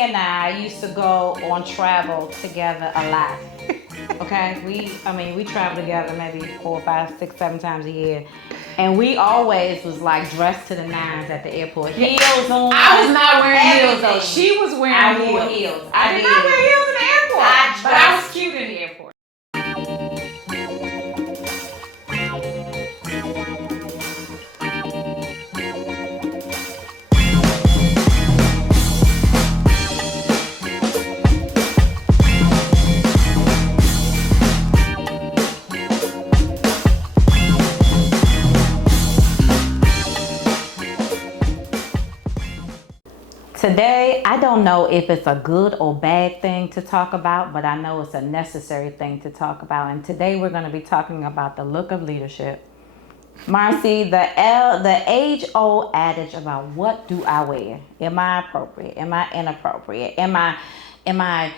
and I used to go on travel together a lot. Okay, we travel together maybe 4, 5, 6, 7 times a year, and we always was like dressed to the nines at the airport. Heels on. I was not wearing heels though. everything. She was wearing I heels. wore heels. I did not wear heels in the airport, but I was dressed. cute in the airport. Today, I don't know if it's a good or bad thing to talk about, but I know it's a necessary thing to talk about. And today we're going to be talking about the look of leadership. Marcy, the age-old adage about what do I wear? Am I appropriate? Am I inappropriate? Am I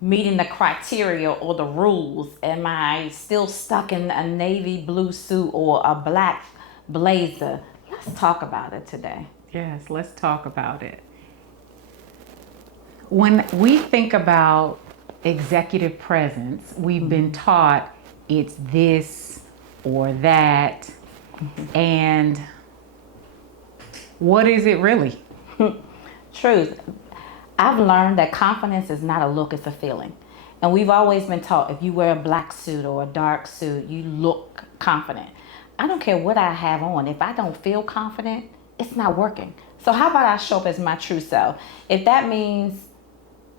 meeting the criteria or the rules? Am I still stuck in a navy blue suit or a black blazer? Let's talk about it today. Yes, let's talk about it. When we think about executive presence, we've been taught it's this or that. And what is it really? Truth. I've learned that confidence is not a look, it's a feeling. And we've always been taught if you wear a black suit or a dark suit, you look confident. I don't care what I have on. If I don't feel confident, it's not working. So how about I show up as my true self? If that means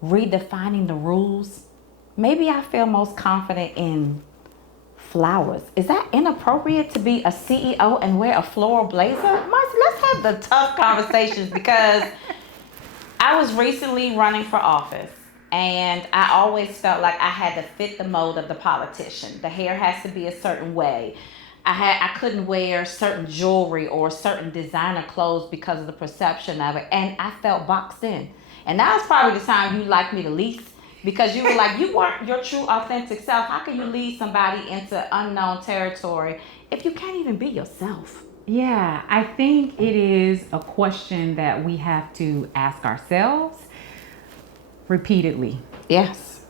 redefining the rules, maybe I feel most confident in flowers. Is that inappropriate to be a CEO and wear a floral blazer? Marcy, let's have the tough conversations because I was recently running for office and I always felt like I had to fit the mold of the politician. The hair has to be a certain way. I couldn't wear certain jewelry or certain designer clothes because of the perception of it, and I felt boxed in. And that was probably the time you liked me the least because you were like, you weren't your true authentic self. How can you lead somebody into unknown territory if you can't even be yourself? Yeah, I think it is a question that we have to ask ourselves repeatedly. Yes.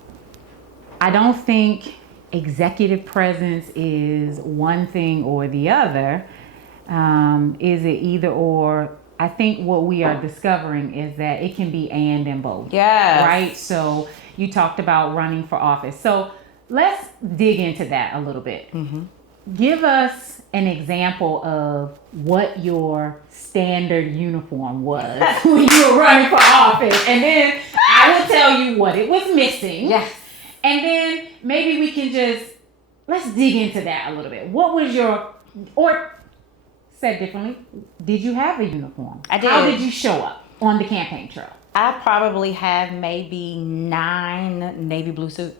I don't think executive presence is one thing or the other. Is it either or? I think what we are discovering is that it can be and both. Yes. Right? So you talked about running for office. So let's dig into that a little bit. Give us an example of what your standard uniform was when you were running for office. And then I will tell you what it was missing. Yes. And then maybe we can let's dig into that a little bit. What was or said differently, did you have a uniform? I did. How did you show up on the campaign trail? I probably have maybe 9 navy blue suits.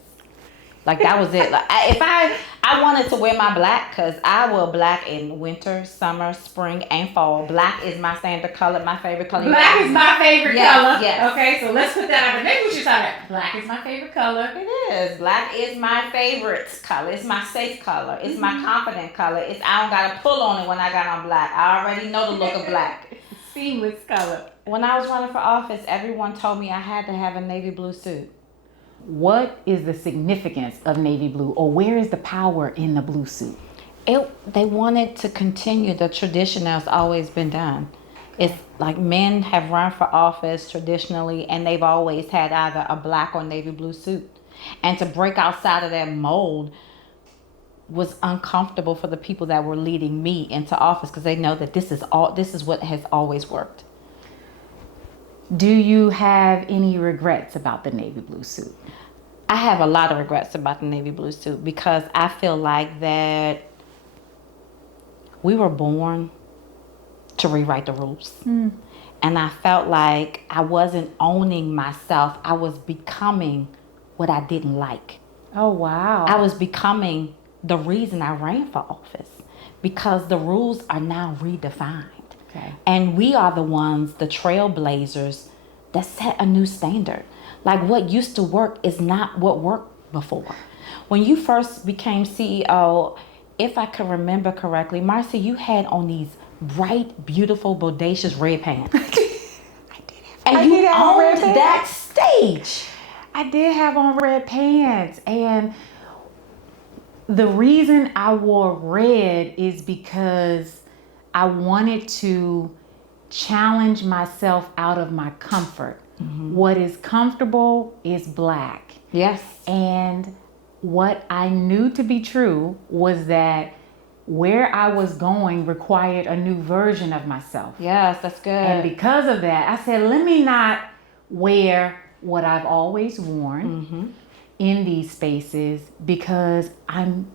Like that was it. Like if I wanted to wear my black because I wear black in winter, summer, spring, and fall. Black is my standard color, my favorite color. Black is my favorite color. Yes. Okay, so let's put that out. Maybe we should start at black is my favorite color. It is. Black is my favorite color. It's my safe color. It's my confident color. I don't gotta pull on it when I got on black. I already know the look of black. Seamless color. When I was running for office, everyone told me I had to have a navy blue suit. What is the significance of navy blue, or where is the power in the blue suit? They wanted to continue the tradition that's always been done. It's like men have run for office traditionally, and they've always had either a black or navy blue suit. And to break outside of that mold was uncomfortable for the people that were leading me into office because they know that this is what has always worked. Do you have any regrets about the navy blue suit? I have a lot of regrets about the navy blue suit because I feel like that we were born to rewrite the rules. And I felt like I wasn't owning myself. I was becoming what I didn't like. Oh, wow. I was becoming the reason I ran for office because the rules are now redefined. Okay. And we are the ones, the trailblazers, that set a new standard. Like what used to work is not what worked before. When you first became CEO, if I can remember correctly, Marcy, you had on these bright, beautiful, bodacious red pants. I did have And I you did have on red owned pants. that stage. I did have on red pants. And the reason I wore red is because I wanted to challenge myself out of my comfort. What is comfortable is black. Yes. And what I knew to be true was that where I was going required a new version of myself. Yes, that's good. And because of that, I said, let me not wear what I've always worn in these spaces because I'm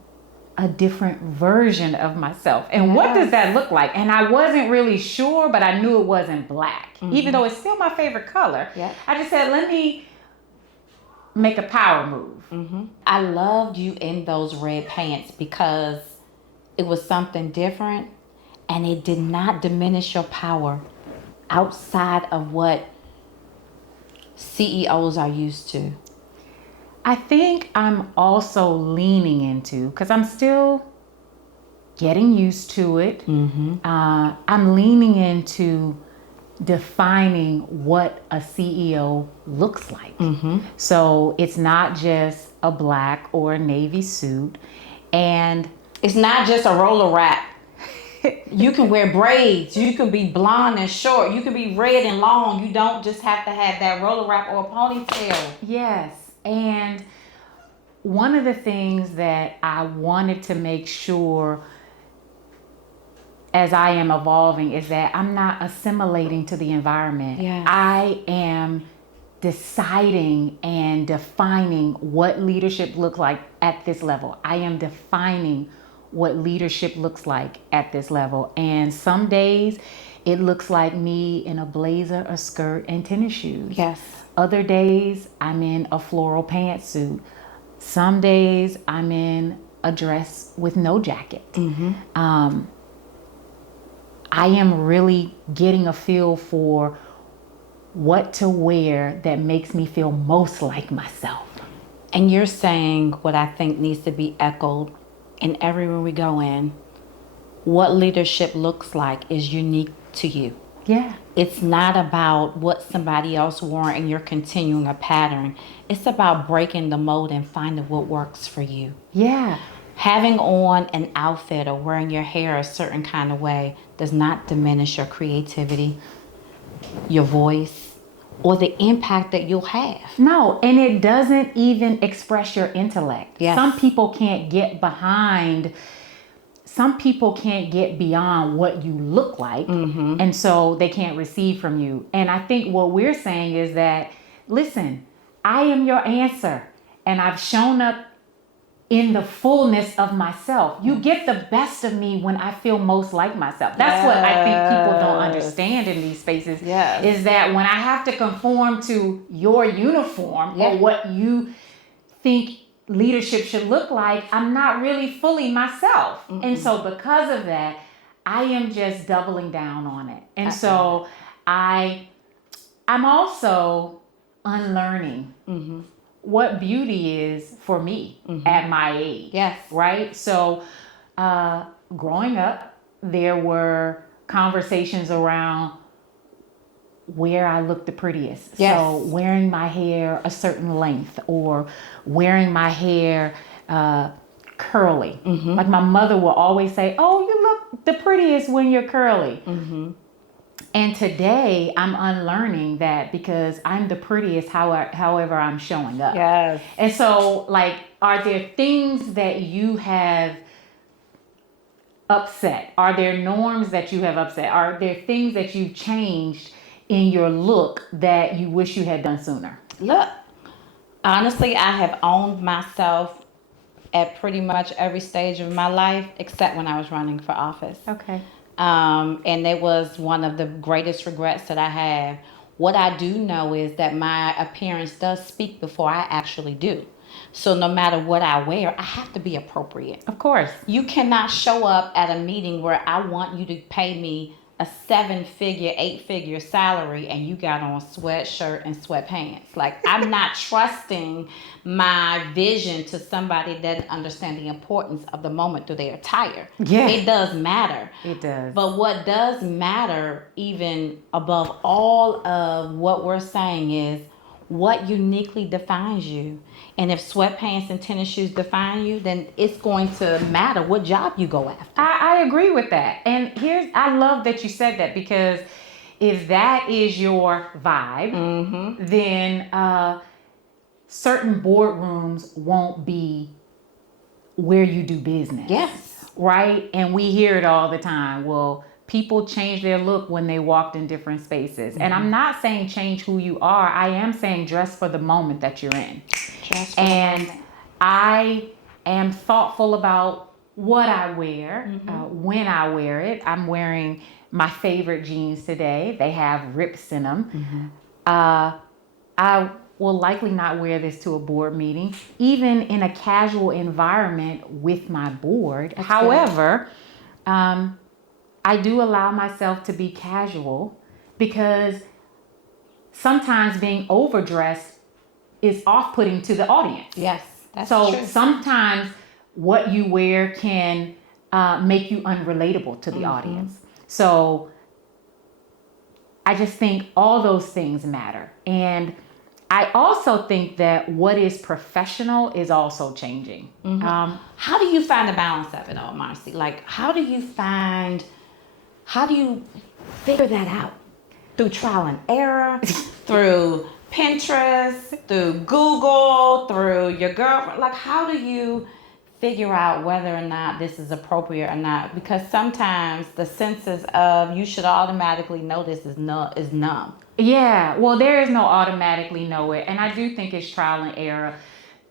a different version of myself. And what does that look like? And I wasn't really sure, but I knew it wasn't black, even though it's still my favorite color. Yeah. I just said, let me make a power move. I loved you in those red pants because it was something different and it did not diminish your power outside of what CEOs are used to. I think I'm also leaning into, because I'm still getting used to it. I'm leaning into defining what a CEO looks like. So it's not just a black or a navy suit. And It's not just a roller wrap. You can wear braids. You can be blonde and short. You can be red and long. You don't just have to have that roller wrap or a ponytail. yes, and one of the things that I wanted to make sure as I am evolving is that I'm not assimilating to the environment. Yes. I am deciding and defining what leadership looks like at this level. I am defining what leadership looks like at this level. And some days it looks like me in a blazer, a skirt, and tennis shoes. Yes. Other days I'm in a floral pantsuit. Some days I'm in a dress with no jacket. I am really getting a feel for what to wear that makes me feel most like myself. And you're saying what I think needs to be echoed in everywhere we go in. What leadership looks like is unique to you. Yeah. It's not about what somebody else wore and you're continuing a pattern. It's about breaking the mold and finding what works for you. Yeah. Having on an outfit or wearing your hair a certain kind of way does not diminish your creativity, your voice, or the impact that you'll have. No, and it doesn't even express your intellect. Yes. Some people can't get beyond what you look like, and so they can't receive from you. And I think what we're saying is that, listen, I am your answer, and I've shown up in the fullness of myself. You get the best of me when I feel most like myself. That's what I think people don't understand in these spaces. Yes. Is that when I have to conform to your uniform or what you think leadership should look like, I'm not really fully myself. And so because of that, I am just doubling down on it. And so I'm also unlearning what beauty is for me at my age. Yes. Right? So growing up, there were conversations around where I looked the prettiest. Yes. So wearing my hair a certain length or wearing my hair curly. Like my mother will always say, oh, you look the prettiest when you're curly. And today I'm unlearning that because I'm the prettiest however I'm showing up. Yes. And so, like, are there things that you have upset? Are there norms that you have upset? Are there things that you've changed in your look that you wish you had done sooner? Look, honestly, I have owned myself at pretty much every stage of my life except when I was running for office. Okay. And it was one of the greatest regrets that I have. What I do know is that my appearance does speak before I actually do. So no matter what I wear, I have to be appropriate. Of course. You cannot show up at a meeting where I want you to pay me a 7-figure, 8-figure salary and you got on sweatshirt and sweatpants. Like, I'm not trusting my vision to somebody that understands the importance of the moment through their attire. Yeah. It does matter. It does. But what does matter, even above all of what we're saying, is what uniquely defines you. And if sweatpants and tennis shoes define you, then it's going to matter what job you go after. I agree with that. And I love that you said that, because if that is your vibe, then certain boardrooms won't be where you do business. Yes. Right? And we hear it all the time. Well, people change their look when they walked in different spaces. And I'm not saying change who you are. I am saying dress for the moment that you're in. And I am thoughtful about what I wear, when I wear it. I'm wearing my favorite jeans today. They have rips in them. I will likely not wear this to a board meeting, even in a casual environment with my board. That's However, I do allow myself to be casual, because sometimes being overdressed is off-putting to the audience. Yes, that's So true. sometimes what you wear can make you unrelatable to the audience. So I just think all those things matter. And I also think that what is professional is also changing. How do you find the balance of it all, Marcy? Like, how do you figure that out? Through trial and error, through Pinterest, through Google, through your girlfriend? Like, how do you figure out whether or not this is appropriate or not? Because sometimes the senses of you should automatically know this is numb. Yeah, well, there is no automatically know it. And I do think it's trial and error.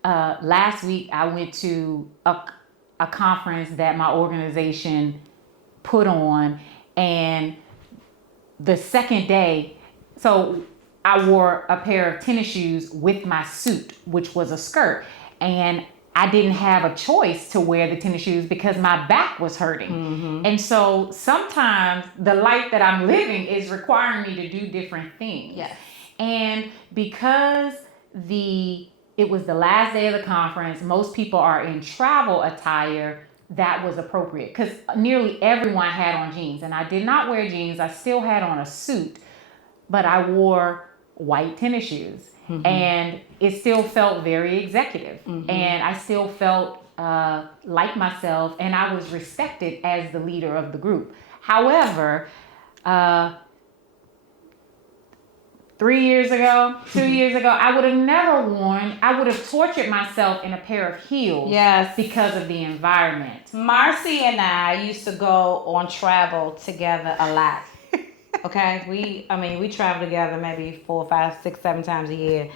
Last week, I went to a conference that my organization put on. And the second day, so I wore a pair of tennis shoes with my suit, which was a skirt. And I didn't have a choice to wear the tennis shoes because my back was hurting. And so sometimes the life that I'm living is requiring me to do different things. Yes. And because it was the last day of the conference, most people are in travel attire, that was appropriate, because nearly everyone had on jeans. And I did not wear jeans. I still had on a suit, but I wore white tennis shoes. And it still felt very executive. And I still felt like myself, and I was respected as the leader of the group. However, 3 years ago, 2 years ago, I would have tortured myself in a pair of heels. Yes. Because of the environment. Marcy and I used to go on travel together a lot. Okay, we travel together maybe 4, 5, 6, 7 times a year,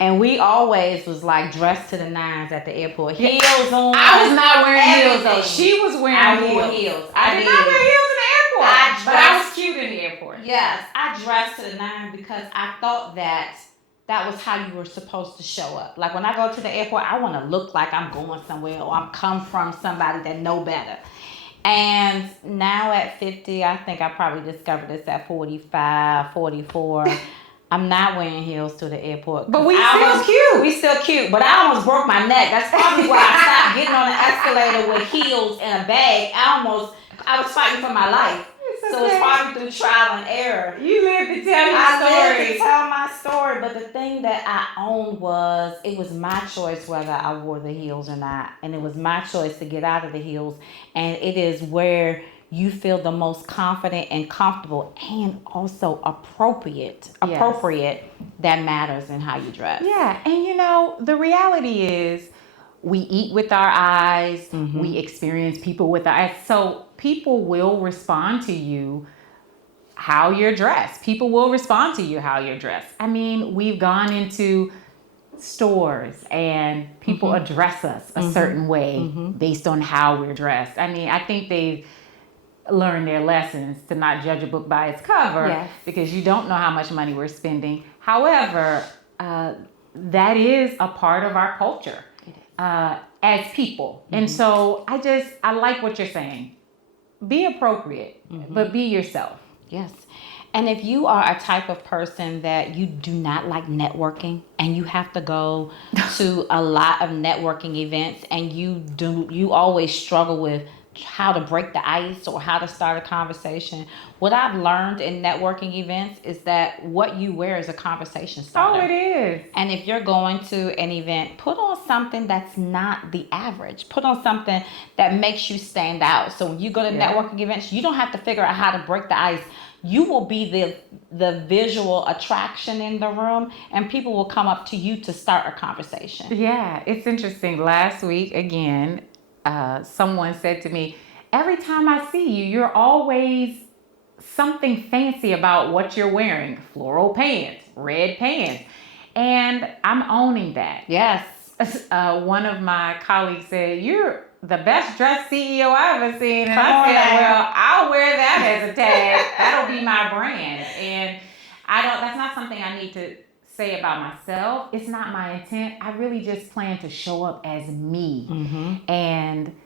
and we always was like dressed to the nines at the airport, heels on. I was not wearing heels though. everything. She was wearing I heels. wore heels. I did not wear heels in the airport, but I was cute in the airport. Yes, I dressed to the nines because I thought that was how you were supposed to show up. Like, when I go to the airport, I want to look like I'm going somewhere, or I'm come from somebody that know better. And now at 50, I think I probably discovered this at 45, 44. I'm not wearing heels to the airport. But we still cute. We still cute, but I almost broke my neck. That's probably why I stopped getting on the escalator with heels and a bag. I was fighting for my life. So it's probably through trial and error. You lived to tell your I story. lived to tell my story, but the thing that I owned was, it was my choice whether I wore the heels or not. And it was my choice to get out of the heels. And it is where you feel the most confident and comfortable, and also appropriate that matters in how you dress. Yeah, and the reality is, we eat with our eyes, we experience people with our eyes. So people will respond to you how you're dressed. People will respond to you how you're dressed. I mean, we've gone into stores and people address us a certain way based on how we're dressed. I mean, I think they've learned their lessons to not judge a book by its cover, because you don't know how much money we're spending. However, that is a part of our culture as people. And so I like what you're saying. Be appropriate, but be yourself. Yes. And if you are a type of person that you do not like networking and you have to go to a lot of networking events and you always struggle with how to break the ice or how to start a conversation. What I've learned in networking events is that what you wear is a conversation Oh, starter. it is. And if you're going to an event, put on something that's not the average. Put on something that makes you stand out. So when you go to Yeah. networking events, you don't have to figure out how to break the ice. You will be the visual attraction in the room, and people will come up to you to start a conversation. Yeah, it's interesting. Last week, again, someone said to me, every time I see you, you're always something fancy about what you're wearing. Floral pants, red pants. And I'm owning that. Yes. One of my colleagues said, you're the best dressed CEO I've ever seen. And Come I on said, now. well, I'll wear that as a tag. That'll be my brand. And that's not something I need to say about myself. It's not my intent. I really just plan to show up as me. And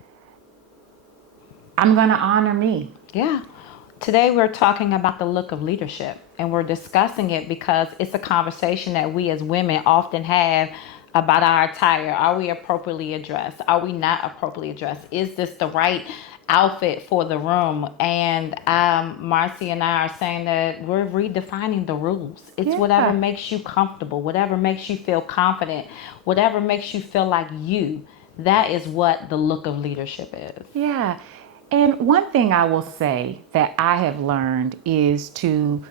I'm going to honor me. Yeah. Today we're talking about the look of leadership, and we're discussing it because it's a conversation that we as women often have about our attire. Are we appropriately addressed? Are we not appropriately addressed? Is this the right outfit for the room? And Marcy and I are saying that we're redefining the rules. It's whatever makes you comfortable, whatever makes you feel confident, whatever makes you feel like you. That is what the look of leadership is. Yeah. And one thing I will say that I have learned is to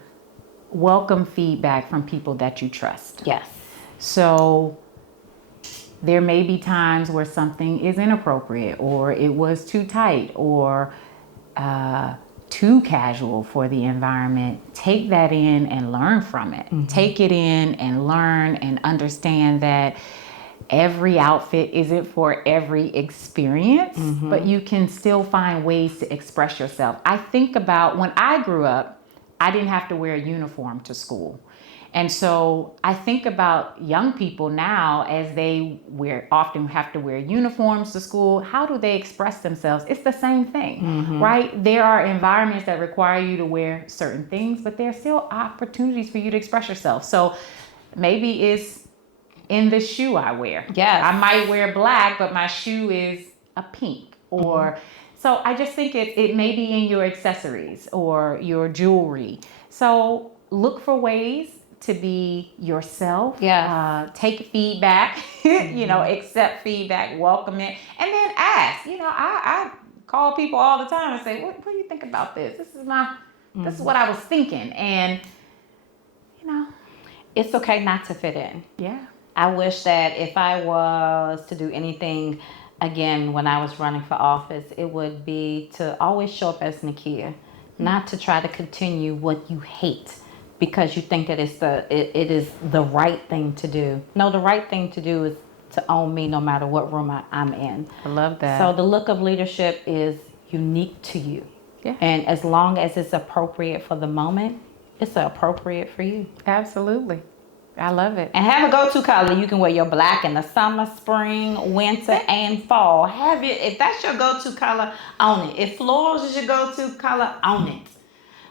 welcome feedback from people that you trust. Yes. So there may be times where something is inappropriate, or it was too tight, or too casual for the environment. Take that in and learn from it. Take it in and learn and understand that every outfit isn't for every experience, but you can still find ways to express yourself. I think about when I grew up, I didn't have to wear a uniform to school. And so I think about young people now as they often have to wear uniforms to school. How do they express themselves? It's the same thing, right? There are environments that require you to wear certain things, but there are still opportunities for you to express yourself. So maybe it's in the shoe I wear. Yes. I might wear black, but my shoe is a pink. Or so I just think it may be in your accessories or your jewelry. So look for ways to be yourself. Yeah. Take feedback, accept feedback, welcome it, and then ask. I call people all the time and say, what do you think about this? This is what I was thinking. And It's okay not to fit in. yeah. I wish that if I was to do anything again when I was running for office, it would be to always show up as Nakia, not to try to continue what you hate because you think that it is the right thing to do. No, the right thing to do is to own me no matter what room I'm in. I love that. So the look of leadership is unique to you. Yeah. And as long as it's appropriate for the moment, it's appropriate for you. Absolutely. I love it. And have a go-to color. You can wear your black in the summer, spring, winter, and fall. Have it. If that's your go-to color, own it. If florals is your go-to color, own it.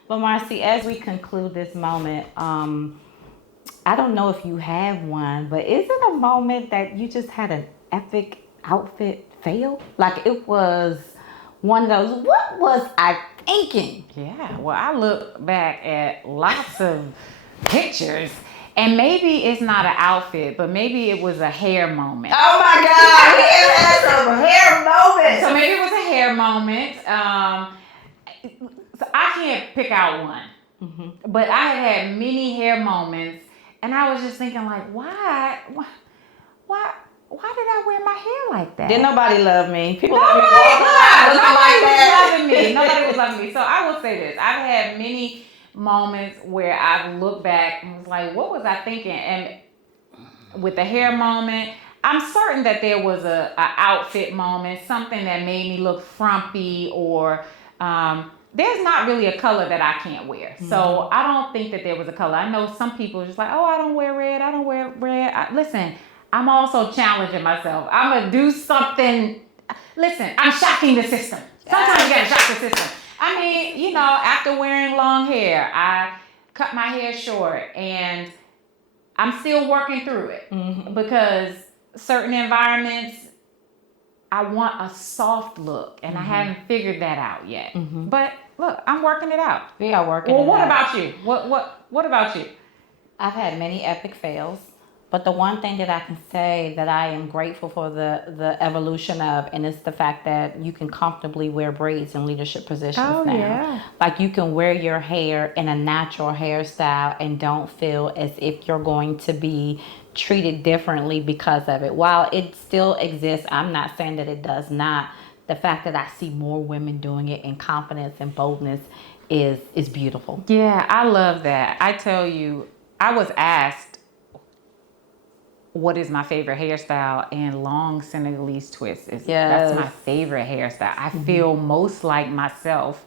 But Marcy, as we conclude this moment, I don't know if you have one, but is it a moment that you just had an epic outfit fail? Like it was one of those, what was I thinking? Yeah. Well, I look back at lots of pictures. And maybe it's not an outfit, but maybe it was a hair moment. Oh my God, we had some hair moments. So maybe it was a hair moment. So I can't pick out one, but I had many hair moments, and I was just thinking like, why did I wear my hair like that? Didn't nobody love me? People Nobody like was loving me. Nobody was loving me. So I will say this: I've had many moments where I've looked back and was like, what was I thinking? And with the hair moment, I'm certain that there was a outfit moment, something that made me look frumpy, or there's not really a color that I can't wear. So I don't think that there was a color. I know some people are just like, oh, I don't wear red. Listen, I'm also challenging myself. I'm going to do something. Listen, I'm shocking the system. Sometimes you got to shock the system. I mean, you know, after wearing long hair, I cut my hair short, and I'm still working through it because certain environments, I want a soft look, and I haven't figured that out yet. But look, I'm working it out. We are working. Well, what about you? What about you? I've had many epic fails, but the one thing that I can say that I am grateful for the evolution of, and it's the fact that you can comfortably wear braids in leadership positions now. Yeah. Like you can wear your hair in a natural hairstyle and don't feel as if you're going to be treated differently because of it. While it still exists, I'm not saying that it does not. The fact that I see more women doing it in confidence and boldness is beautiful. Yeah, I love that. I tell you, I was asked what is my favorite hairstyle, and long Senegalese twist is that's my favorite hairstyle. I feel most like myself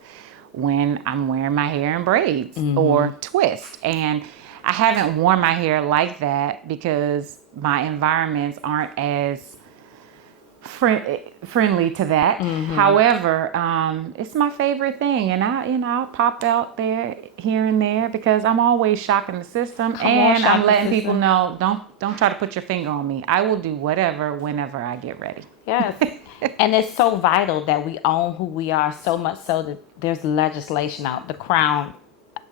when I'm wearing my hair in braids or twist. And I haven't worn my hair like that because my environments aren't as friendly to that. However, it's my favorite thing, and I'll pop out there here and there because I'm always shocking the system, and I'm letting people know don't try to put your finger on me. I will do whatever whenever I get ready. Yes. And it's so vital that we own who we are, so much so that there's legislation out, the Crown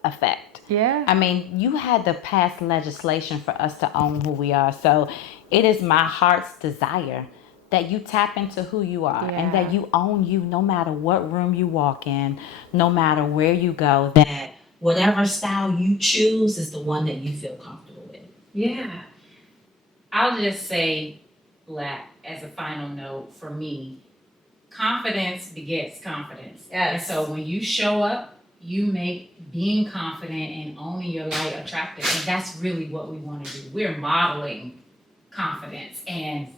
effect. Yeah. I mean, you had to pass legislation for us to own who we are. So it is my heart's desire that you tap into who you are and that you own you no matter what room you walk in, no matter where you go, that whatever style you choose is the one that you feel comfortable with. Yeah. I'll just say, as a final note for me, confidence begets confidence. Yes. And so when you show up, you make being confident and owning your light attractive. And that's really what we want to do. We're modeling confidence, and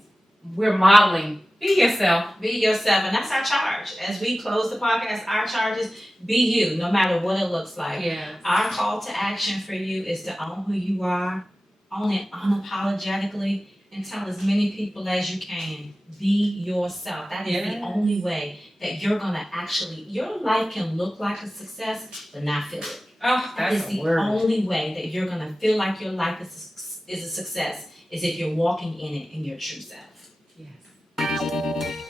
we're modeling be yourself. Be yourself. And that's our charge. As we close the podcast, our charge is be you, no matter what it looks like. Yes. Our call to action for you is to own who you are, own it unapologetically, and tell as many people as you can. Be yourself. That is the only way that you're going to actually, your life can look like a success, but not feel it. Oh, that is the only way that you're going to feel like your life is a success, is if you're walking in it in your true self. Yes.